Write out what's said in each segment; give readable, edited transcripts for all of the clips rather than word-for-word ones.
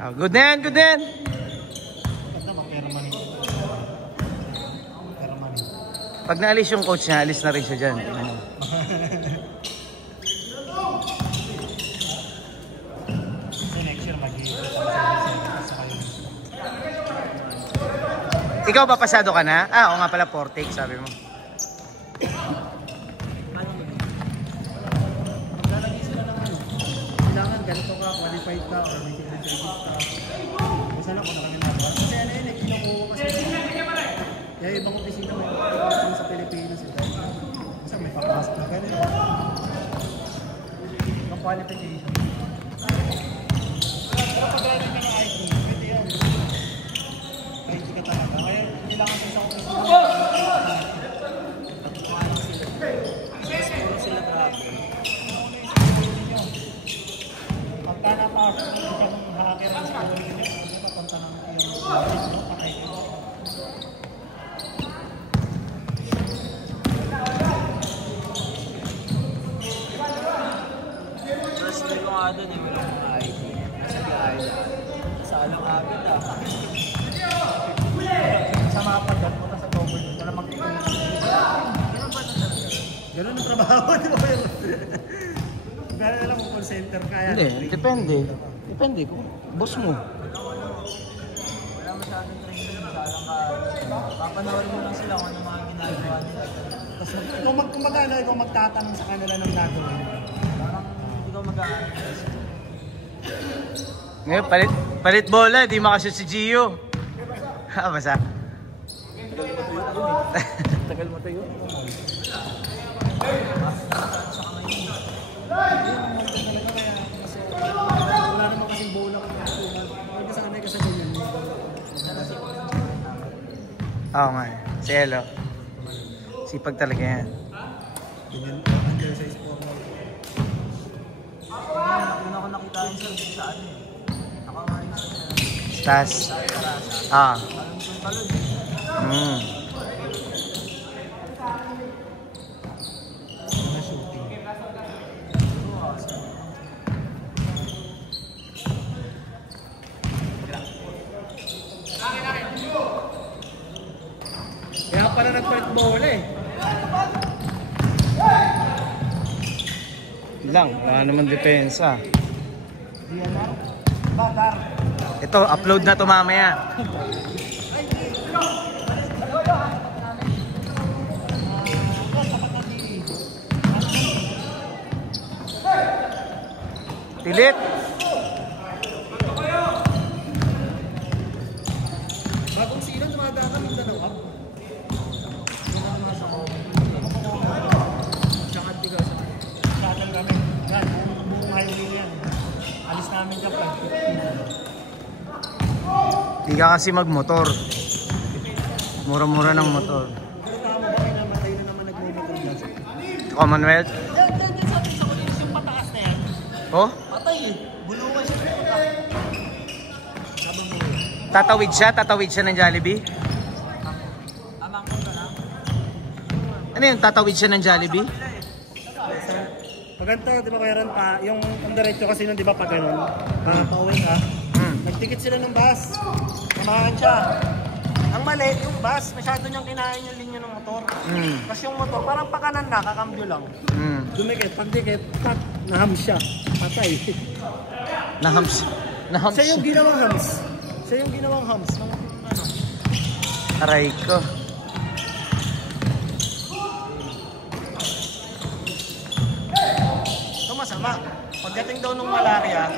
Oh, good na yan, good na yan. Pag naalis yung coach niya, alis na rin siya dyan. Ikaw ba pasado ka na? Ah, o nga pala, Portic, sabi mo. Kailangan ganito ka, qualified ka, or may service ka. Basta lang kung nakanilaba. Kasi ano yun, kinukuha kasi. Kaya ibang opisina may pagkakasama sa Pilipinas. Basta may papasok na ganun. Ang qualification. Pero pag gano'n ka ng IT, pwede yan. IT ka talaga. Kaya kailangan sa isang opisina. Siguro sila grabe. Pagka napasok ng isang hacker ang siguro nila, papunta ng yung patay ko. First day ko nga doon yung walang ID. Kasi ID. Sa alang agad ah. Sa mga pagkat mo na sa government, wala magkikita. Ganun ang trabaho, di ba yun? Gano'n na lang kung call center kaya. Hindi, depende. Depende kung boss mo. Wala masyadong training sa alang agad. Papanoorin mo lang sila kung ano mga ginagawa nila. Tapos ikaw magtatanong sa kanila ng gagawin. Parang hindi ko mag-aanis. Ngayon, palit bola, di makashoot si Gio. Ha, basa. Tagal mo tayo. Wala naman kasing bola kung nagkasanay ka sa ganyan. Oo nga, si Elo. Sipag talaga yan. Ganyan, undersize formal. Una ko nakita yung service sa ano. Nakamaris na. Stas. Ah. Alam ko yung talod. Na shooting. Kaya pala nagpalit bola eh. Lang, wala naman depensa. DNR? Batar. Ito, upload na to mamaya. Tilit. Bagong sino dumadaan kami na ng up. Tsaka tiga sa shuttle kami. Yan, buong highway na yan. Alis namin dyan pa. Di ka kasi magmotor. Mura-mura ng motor. Pero tama ba kayo namatay na naman nagmomotor dyan? Commonwealth? Yan sa atin sa kulis yung pataas na yan. Oh? Patay eh. Bulungan siya. Habang mo. Tatawid siya ng Jollibee? Amang ko na lang. Ano yun, tatawid siya ng Jollibee? Pag ganito, di ba mayroon pa, yung diretso kasi nun, di ba pag ganun, pauwi ka, nagtikit sila ng bus, samahan siya. Ang mali, yung bus, masyado niyang kinain yung linya ng motor. Kasi yung motor, parang pakanan na, kakambyo lang. Dumikit, pag dikit, cut, nahams siya, patay. Nahams. Siya yung ginawang hams. Siya yung ginawang hams. Ng, ano. Aray ko. Ito masama. Pagdating daw nung malaria,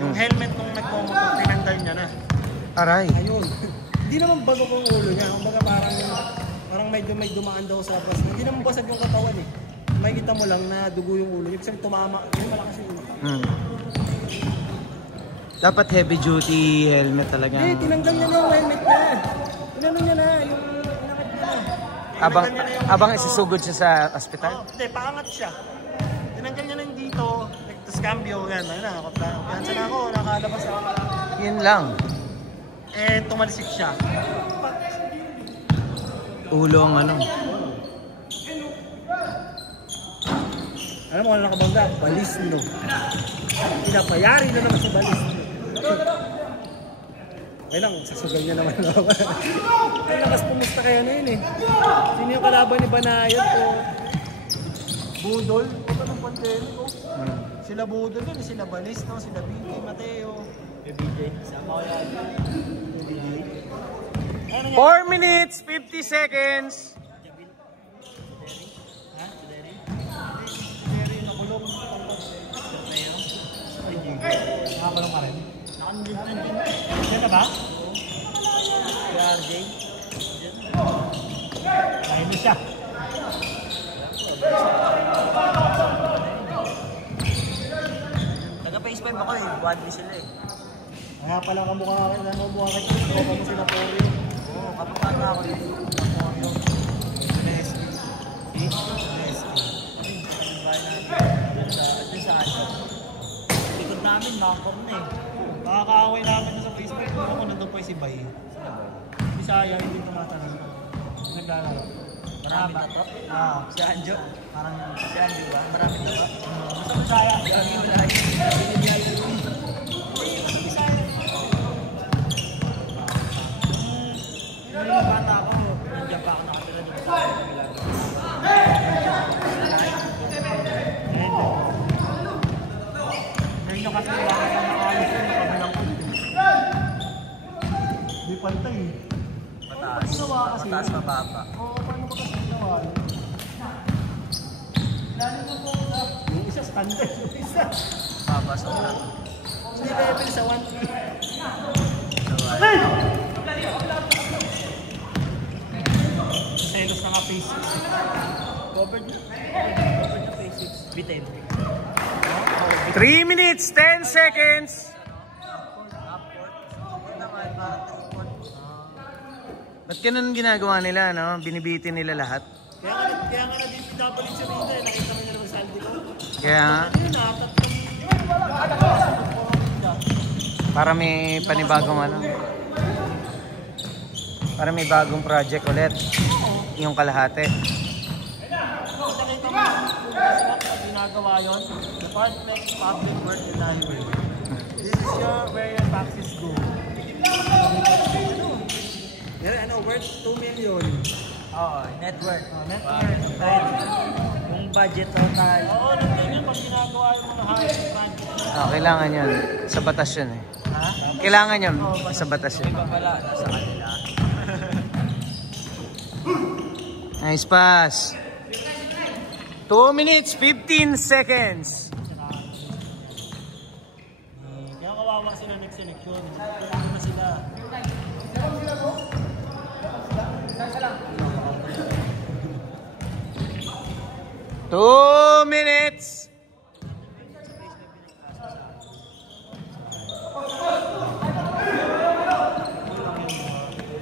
yung helmet nung nagmomotor, tinanggal niya na. Aray. Ayun. Hindi naman bago kong ulo niya. Kumbaga parang medyo may dumaan daw sa labas. Hindi naman basag yung katawan eh. Makikita mo lang na dugo yung ulo. Ibig sabihin tumama. Hindi malakas yung ulo. Dapat heavy duty helmet talaga. Eh, tinanggal niya na yung helmet niya. Tinanggal niya na. Yung inakit niya na. Abang isusugod siya sa ospital? Hindi, paangat siya. Tinanggal niya na yung dito. Tapos cambio. Yan. Ayun na. Piyansa na ako. Nakalabas ako. Yun lang. Eh, tumalisik siya. Ulo ang ano. Alam mo kung ano nakabangga? Balisno. Pinapayari na naman sa balisno. Okay lang, sasugal niya naman ako. Ay, lakas pumusta kaya na yun eh. Sino yung kalaban ni Banayad o Budol? O ba ng pandemic o? Sila Budol yun, sila Balisto, sila BJ, Mateo. BJ, sama ko yan. 4 minutes, 50 seconds. Ha? Derry? Jerry, nakulong. Nakakulong ka rin? Nakandun din. Yan na ba? Si RJ. Dahil na siya. Taga-face 5 ako eh. 1B sila eh. Kaya pala kamukha ka rin. Ano mukha ka rin? Tropa mo sila Pori. Oo, kapapata ako rin. Likod namin, nakakam na eh. Nakakaaway namin sa Facebook. Ako nandun pa si Bay. Bisaya, hindi tumatanong. Naglalaro. Marami na to. Si Anjo. Parang Si Anjo ba? Marami na to. sa Bisaya. Marami na lagi. Yung bata ako, nandiyan pa ako nakatira doon sa Milano. Ngayon nyo kasi wala ka nakaalis yun. Nakabilang ko. Hindi pantay. Mataas. Mataas mababa. Oo, paano ba kasi ginawa? Yung isa standard. Yung isa. Mababa sobra. Hindi level sa 1-3. Selos na nga face 6. Covered na phase 6. B10. 3 minutes, 10 seconds. Ba't ganun ginagawa nila, no? Binibitin nila lahat. Kaya nga na-DPW sa Rita eh. Nakita mo niya naman sa Aldi ko. Kaya nga, Yun na, para may panibagong ano. Para may bagong project ulit. Yung kalahati. nakita mo yung Facebook na ginagawa yun. Department of Public Works and Highway. This is where your taxes go. Yan, worth 2 million. Oo, network. Net worth. Yung budget total. Oo, nandun yun pag ginagawa yung mga highway project. Kailangan yun. Sa batas yun eh. Ha? Kailangan yun. Sa batas yun. Iba pala, nasa kanila. Nice pass. 2 minutes, 15 seconds. Kaya kawawa sila nag-seleksyon. Kailangan na sila. 2 minutes.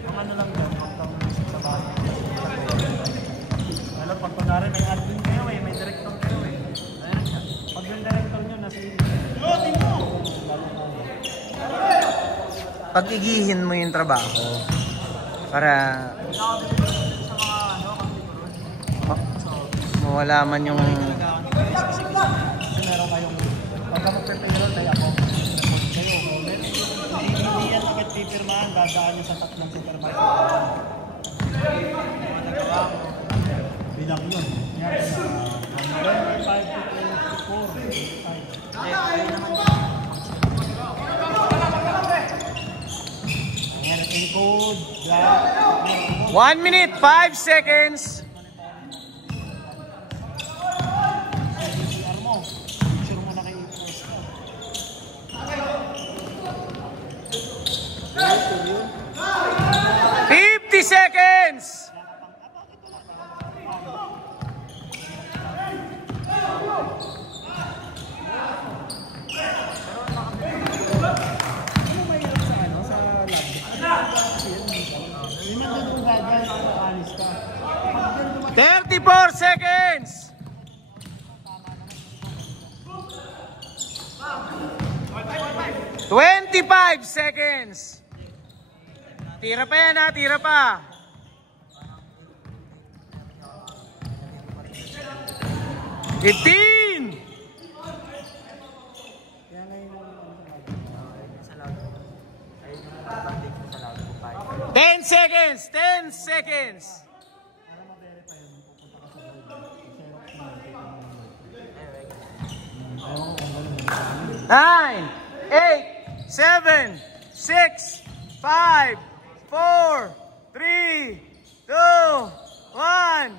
Ang ano lang yan, sa bahay. Alam, pag kunwari may admin kayo eh, may director kayo eh. Pag yung director nyo nasa Pag-igihin mo yung trabaho para mawala man yung kasi meron kayong pagka mag-prepare tayo ako kayo hindi yan agad pipirmahan dadaan nyo sa 3 supervisor mga nagawa ko bilang yun yan November 5 to 24 ayan yung code 1 minute, 5 seconds. Sure mo na kayo i-post ka. 50 seconds. Ano mahirap sa ano? Sa lab? Hindi man doon kung gagawin ako alis ka. Pag yan dumating 34 seconds. 25 seconds. Tira pa yan ha, tira pa. 15. kaya ngayon Sa lab. Ayun yung seconds! 10 seconds! Para ma-verify yun, pupunta ka sa Google. Xerox na, kita mo yung work. Ayaw ko kung gano'n. 9, 8, 7, 6, 5, 4, 3, 2, 1.